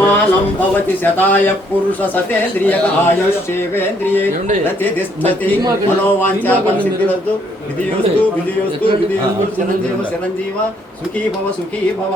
శతమానం భవతి శతాయ పురుష సతేంద్రియ ఆయుష్యేంద్రియే ప్రతిష్టతి మనోవాంఛాపరిసిద్ధిరస్తు విధియోస్తు విధియోస్తు విధియోస్తు చిరంజీవ చిరంజీవ సుఖీ భవ సుఖీ భవ.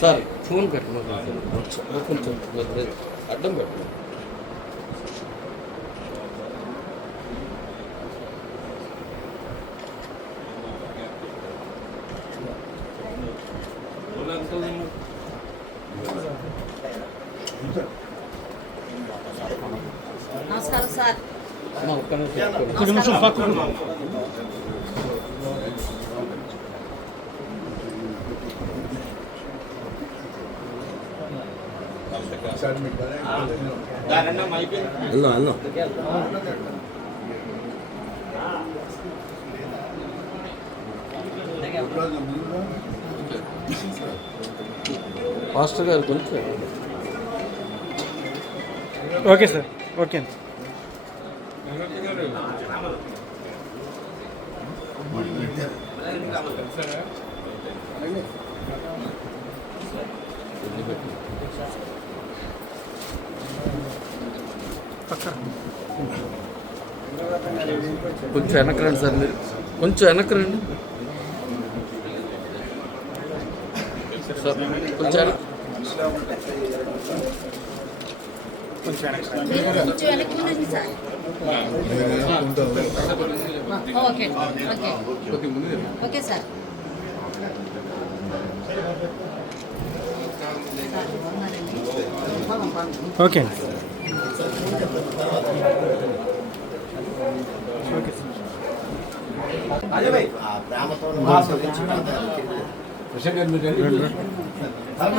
సార్ ఫోన్ పెట్టు కొంచెం అడ్డం పెట్టు. నమస్కారం సార్. ఒక్క నిమిషం పక్కన మాస్టర్ గారు కొంచెం. Okay sir, okay. కొంచెం వెనక్కి రండి సార్, మీరు కొంచెం వెనక్కి రండి సార్, కొంచెం కొంచెం వెనక్కి ఉండండి sir. Okay okay okay sir. Okay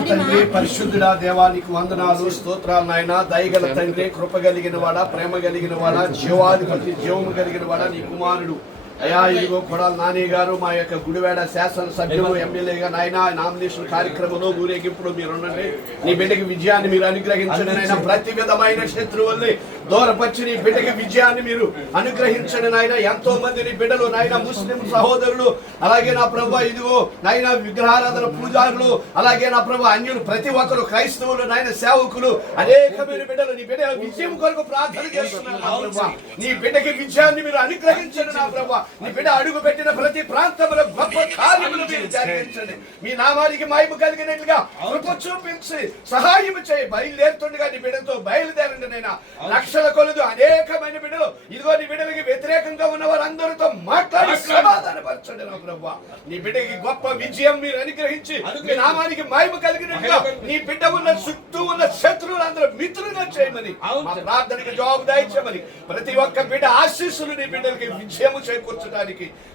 తండ్రి పరిశుద్ధుడా, దేవానికి వందనాలు స్తోత్రాలు నాయన. దయగల తండ్రి, కృప కలిగిన వాడా, ప్రేమ కలిగిన వాడా, జీవాధిపతి, జీవము కలిగిన వాడా, నీ కుమారుడు అయా ఇదిగో కొడాలి నాని గారు మా యొక్క గుడివాడ శాసనసభ్యులు ఎమ్మెల్యేగా నాయన నామినేషన్ కార్యక్రమంలో ఊరేగింపుడు మీరు ఉండండి. నీ బిడ్డకి విజయాన్ని మీరు అనుగ్రహించండి నాయన. ప్రతి విధమైన శత్రువుల్ని దూరపరిచి నీ బిడ్డకి విజయాన్ని మీరు అనుగ్రహించండి నాయన. ఎంతో మంది నీ బిడ్డలు నాయన ముస్లిం సహోదరులు, అలాగే నా ప్రభు ఇదిగో నాయన విగ్రహారాధన పూజారులు, అలాగే నా ప్రభు అన్యులు, ప్రతి ఒక్కరు క్రైస్తవులు నాయన సేవకులు, అనేకమైన బిడ్డలు నీ బిడ్డ విజయం కొరకు ప్రార్థన చేస్తున్నారు నా ప్రభు. నీ బిడ్డకి విజయాన్ని మీరు అనుగ్రహించండి నా ప్రభు. నీ బిడ్డ అడుగు పెట్టిన ప్రతి ప్రాంతంలో గొప్ప కార్యములు మీరు జరిగించండి. మీ నామానికి మహిమ కలిగినట్లుగా కృప చూపించి సహాయం చేయి. బయలుదేరుతుండగా నీ బిడ్డతో బయలుదేరండి నైనా. లక్షల కొలదు అనేకమైన బిడ్డలు ఇదిగో నీ బిడ్డలకి వ్యతిరేకంగా ఉన్న వారందరితో మాట్లాడి సమాధానపరచండి నా ప్రభువా. నీ బిడ్డకి గొప్ప విజయం మీరు అనుగ్రహించి మీ నామానికి మహిమ కలిగినట్లుగా నీ బిడ్డ ఉన్న చుట్టూ ఉన్న శత్రువులందరూ మిత్రులుగా చేయమని మా ప్రార్థనకి జవాబు దయచేయమని ప్రతి ఒక్క బిడ్డ ఆశీస్సులు నీ బిడ్డలకి విజయము చేకూర్చడానికి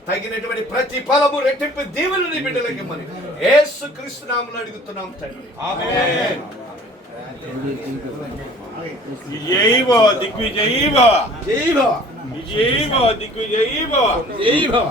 తగినటువంటి ప్రతి ఫలము రెట్టింపు దీవెనలు నీ బిడ్డలకి ఇమ్మని యేసు క్రీస్తు నామములో అడుగుతున్నాం తండ్రి. ఆమేన్. జై భవ దిగ్విజయీ భవ, జై భవ, విజయీ భవ, దిగ్విజయీ భవ, జై భవ.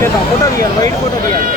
చేద్దాం ఫోటో తీయాలి వైట్ ఫోటో తీయాలి